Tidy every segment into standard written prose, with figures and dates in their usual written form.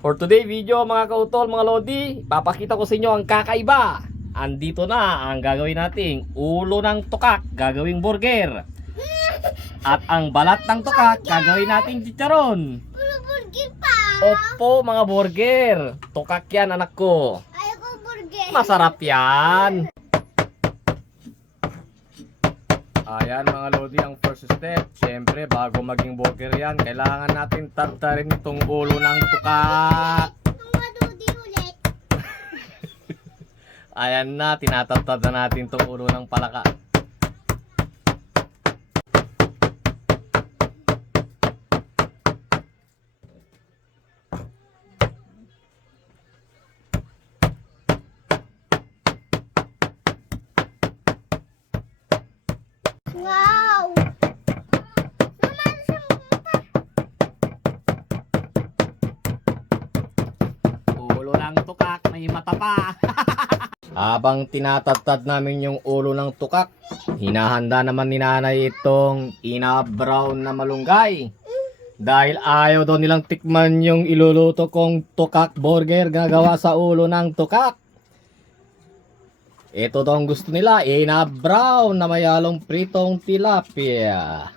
For today video mga kautol, mga lodi, papakita ko sa inyo ang kakaiba. Andito na ang gagawin nating ulo ng tukak, gagawing burger. At ang balat ng tukak, gagawin nating chicharon. Burger pa. Opo mga burger. Tukak yan anak ko. Ayoko burger. Masarap yan. Ayan mga lodi, ang first step. Siyempre bago maging burger yan, kailangan natin tadtarin itong ulo ng tukak. Madudi ulit. Ayan na, tinatadtad na natin itong ulo ng palaka. Wow. Ulo ng tukak, may mata pa. Habang tinatadtad namin yung ulo ng tukak, hinahanda naman ni nanay itong ina-brown na malunggay. Dahil ayaw daw nilang tikman yung iluluto kong tukak burger gagawa sa ulo ng tukak. Ito daw ang gusto nila, ina-brown na may halong pritong tilapia.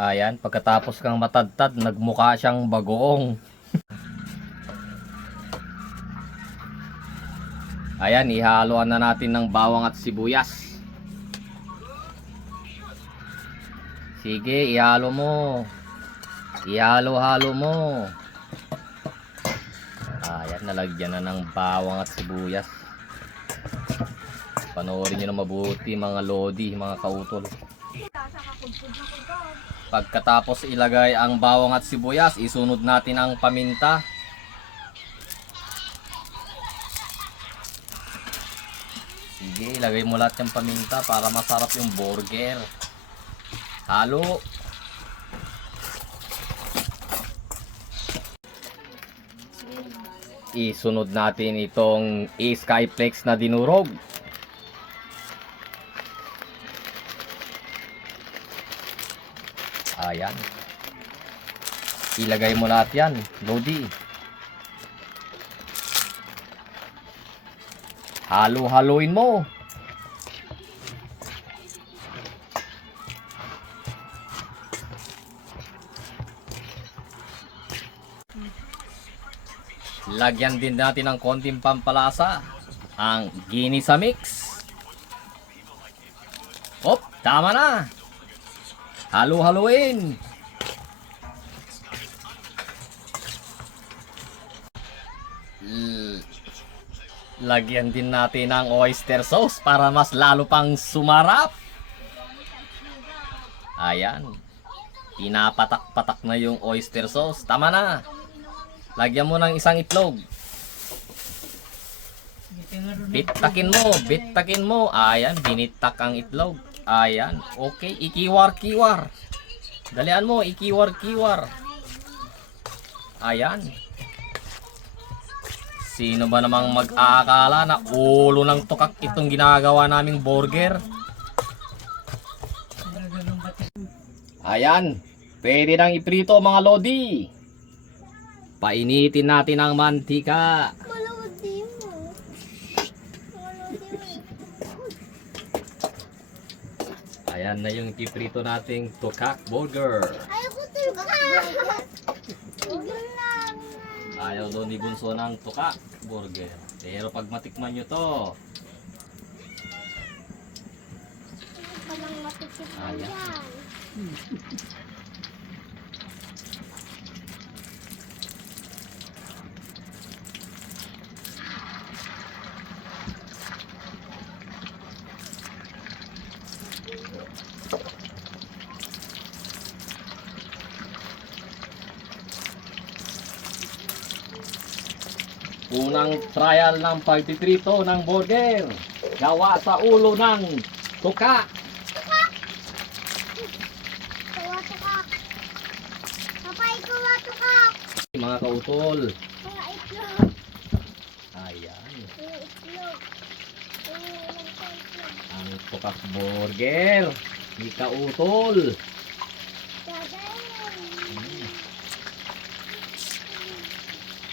Ayan, pagkatapos kang matadtad, nagmukha siyang bagoong. Ayan, ihaluan na natin ng bawang at sibuyas. Sige, ihalo mo. Ihalo-halo mo. Ayan, nalagyan na ng bawang at sibuyas. Panoorin nyo na mabuti mga lodi, mga kautol. Pagkatapos ilagay ang bawang at sibuyas, isunod natin ang paminta. Sige, ilagay mo lahat yung paminta para masarap yung burger. Halo. Isunod natin itong Skyflex na dinurog. Ayan. Ilagay mo lahat yan, lodi. Halo-haloin mo. Lagyan din natin ng konting pampalasa, ang ginisa mix. Hop, tama na. Halo-haloin. Lagyan din natin ng oyster sauce para mas lalo pang sumarap. Ayan. Pinapatak-patak na yung oyster sauce. Tama na. Lagyan mo ng isang itlog. Bitakin mo, bitakin mo. Ayan, binitak ang itlog. Ayan, okay, ikiwar-kiwar. Dalian mo, ikiwar-kiwar. Ayan. Sino ba namang mag-aakala na ulo ng tukak itong ginagawa naming burger? Ayan, pwede nang iprito mga lodi. Painitin natin ang mantika. Maludi mo. Ayan na yung iprito nating tukak burger. Ayoko tulog. Burger lang. Ayaw daw ni Bunso ng tukak burger. Pero pag matikman nyo to, Palang matikipan Ayan. yan. unang trial ng pagtitrito ng burger. Gawa sa ulo ng tukak. Tuwa-tukak. Papa, ikuwa-tukak. Mga kautol. Mga itlog. Ayan. Mga itlog. Mga itlog. Ang Ang tukak burger. Hindi ka utol.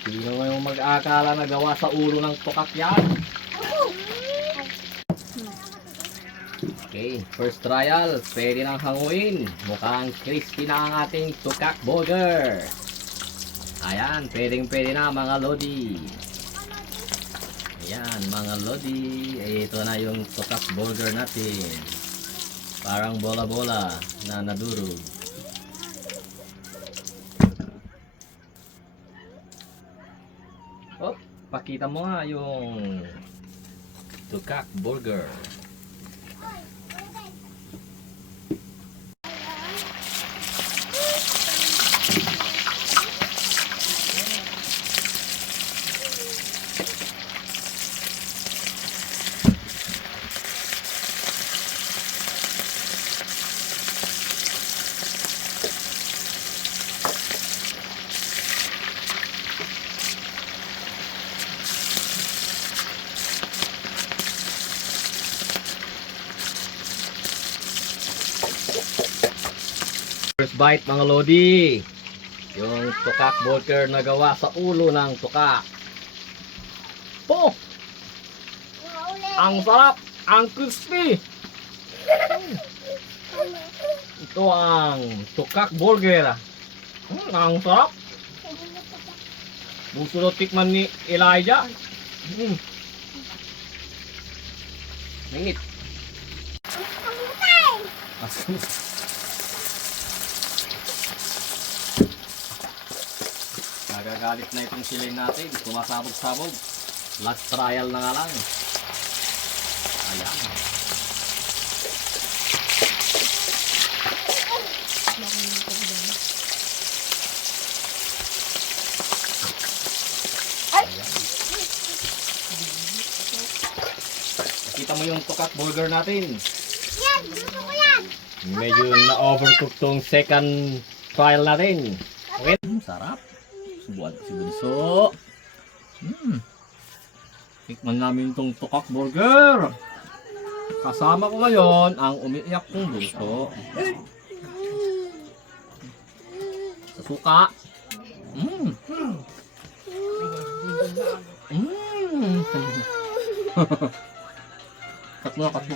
Sino ngayong mag-akala na gawa sa ulo ng tukak yan? Okay, first trial. Pwede nang hanguin. Mukhang crispy na ang ating tukak burger. Ayan, pwede na mga lodi. Ayan, mga lodi. Ito na yung tukak burger natin. Parang bola-bola na nadurog. Oh, pakita mo nga yung tukak burger. First bite mga lodi. Yung tukak burger na gawa sa ulo ng tukak. Po! Ang sarap! Ang crispy! Ito ang tukak burger. Ang sarap! Gusto na tikman ni Elijah. Mingit. Nagagalit na itong silin natin. Sumasabog-sabog. Last trial na nga lang. Ayan. Kita mo yung tukak burger natin. Yan, gusto ko yan. Medyo na-overcook tong second trial natin. Okay. Sarap. Subuan si Bunso. Tikman namin tong tukak burger. Kasama ko ngayon ang umiiyak kong Bunso. Sa suka. Kat mo, kat mo.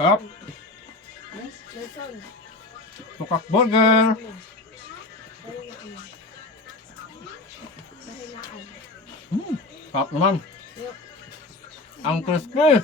Sarap. Tukak burger. Sarap naman. Ang crispy.